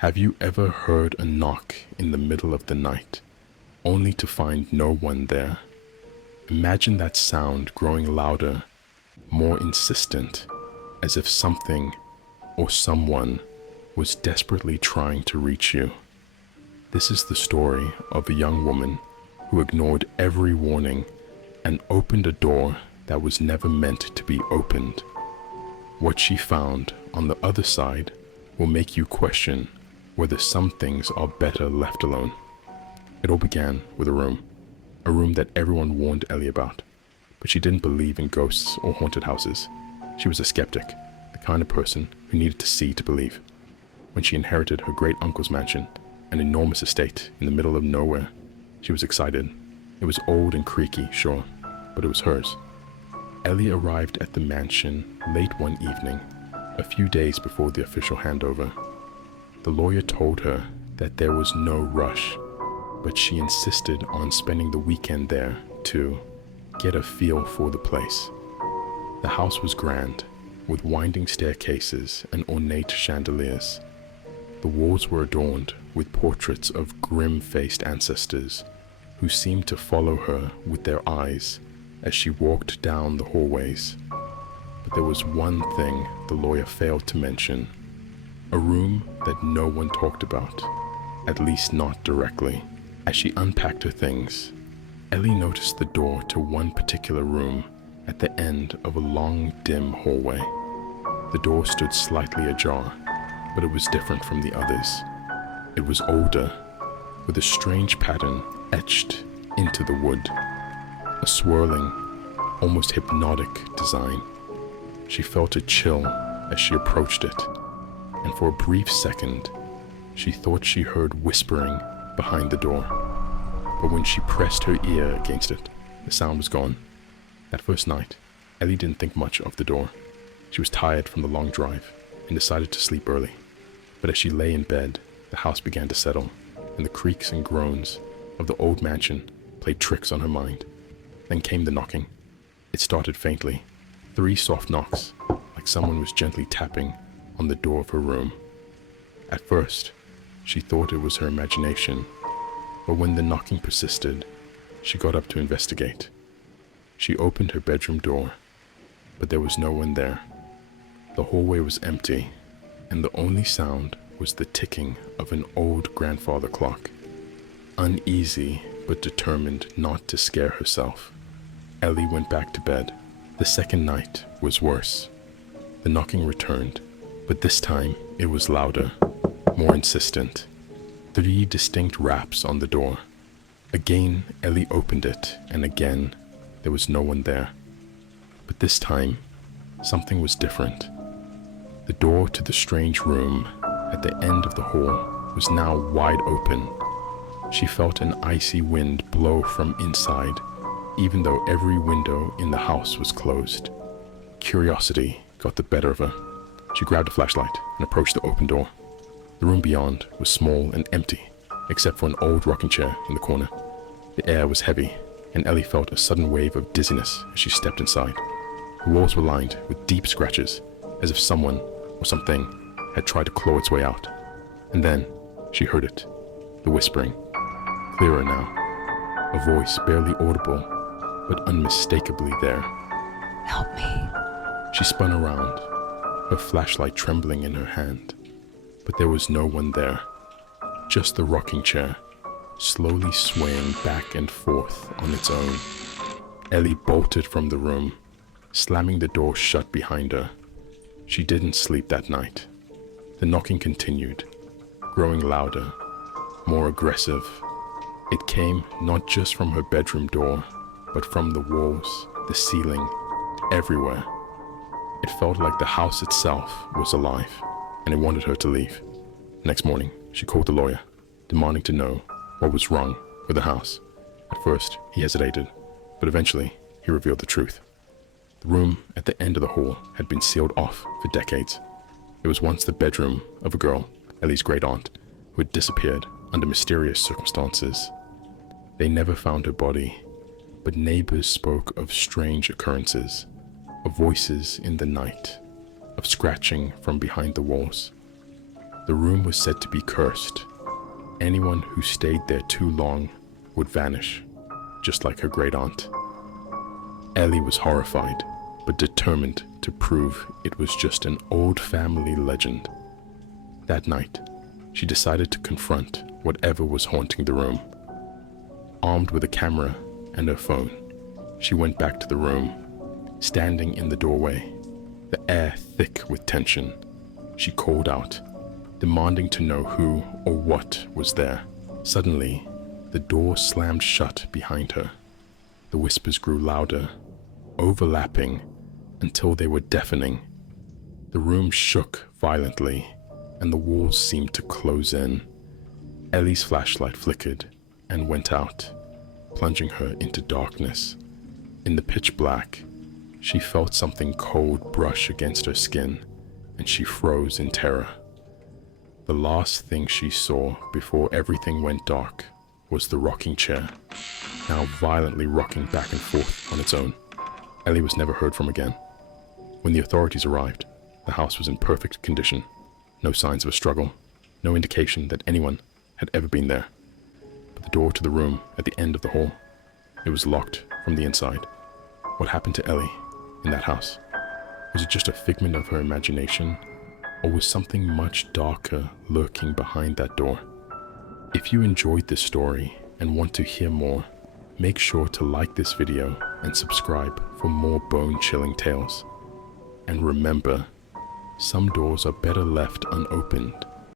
Have you ever heard a knock in the middle of the night, only to find no one there? Imagine that sound growing louder, more insistent, as if something or someone was desperately trying to reach you. This is the story of a young woman who ignored every warning and opened a door that was never meant to be opened. What she found on the other side will make you question whether some things are better left alone. It all began with a room that everyone warned Ellie about, but she didn't believe in ghosts or haunted houses. She was a skeptic, the kind of person who needed to see to believe. When she inherited her great uncle's mansion, an enormous estate in the middle of nowhere, she was excited. It was old and creaky, sure, but it was hers. Ellie arrived at the mansion late one evening, a few days before the official handover. The lawyer told her that there was no rush, but she insisted on spending the weekend there to get a feel for the place. The house was grand, with winding staircases and ornate chandeliers. The walls were adorned with portraits of grim-faced ancestors who seemed to follow her with their eyes as she walked down the hallways. But there was one thing the lawyer failed to mention: a room that no one talked about, at least not directly. As she unpacked her things, Ellie noticed the door to one particular room at the end of a long, dim hallway. The door stood slightly ajar, but it was different from the others. It was older, with a strange pattern etched into the wood, a swirling, almost hypnotic design. She felt a chill as she approached it, and for a brief second, she thought she heard whispering behind the door. But when she pressed her ear against it, the sound was gone. That first night, Ellie didn't think much of the door. She was tired from the long drive and decided to sleep early. But as she lay in bed, the house began to settle, and the creaks and groans of the old mansion played tricks on her mind. Then came the knocking. It started faintly, 3 soft knocks, like someone was gently tapping on the door of her room. At first, she thought it was her imagination, but when the knocking persisted, she got up to investigate. She opened her bedroom door, but there was no one there. The hallway was empty, and the only sound was the ticking of an old grandfather clock. Uneasy but determined not to scare herself, Ellie went back to bed. The second night was worse. The knocking returned, but this time it was louder, more insistent. 3 distinct raps on the door. Again, Ellie opened it, and again, there was no one there. But this time, something was different. The door to the strange room at the end of the hall was now wide open. She felt an icy wind blow from inside, even though every window in the house was closed. Curiosity got the better of her. She grabbed a flashlight and approached the open door. The room beyond was small and empty, except for an old rocking chair in the corner. The air was heavy, and Ellie felt a sudden wave of dizziness as she stepped inside. The walls were lined with deep scratches, as if someone or something had tried to claw its way out. And then she heard it, the whispering, clearer now, a voice barely audible, but unmistakably there. Help me. She spun around, her flashlight trembling in her hand. But there was no one there, just the rocking chair, slowly swaying back and forth on its own. Ellie bolted from the room, slamming the door shut behind her. She didn't sleep that night. The knocking continued, growing louder, more aggressive. It came not just from her bedroom door, but from the walls, the ceiling, everywhere. It felt like the house itself was alive, and it wanted her to leave. Next morning, she called the lawyer, demanding to know what was wrong with the house. At first, he hesitated, but eventually, he revealed the truth. The room at the end of the hall had been sealed off for decades. It was once the bedroom of a girl, Ellie's great aunt, who had disappeared under mysterious circumstances. They never found her body, but neighbors spoke of strange occurrences, of voices in the night, of scratching from behind the walls. The room was said to be cursed. Anyone who stayed there too long would vanish, just like her great aunt. Ellie was horrified, but determined to prove it was just an old family legend. That night, she decided to confront whatever was haunting the room. Armed with a camera and her phone, she went back to the room. Standing in the doorway, the air thick with tension, she called out, demanding to know who or what was there. Suddenly, the door slammed shut behind her. The whispers grew louder, overlapping until they were deafening. The room shook violently, and the walls seemed to close in. Ellie's flashlight flickered and went out, plunging her into darkness. In the pitch black, she felt something cold brush against her skin, and she froze in terror. The last thing she saw before everything went dark was the rocking chair, now violently rocking back and forth on its own. Ellie was never heard from again. When the authorities arrived, the house was in perfect condition. No signs of a struggle, no indication that anyone had ever been there. But the door to the room at the end of the hall, it was locked from the inside. What happened to Ellie in that house? Was it just a figment of her imagination, or was something much darker lurking behind that door? If you enjoyed this story and want to hear more, make sure to like this video and subscribe for more bone-chilling tales. And remember, some doors are better left unopened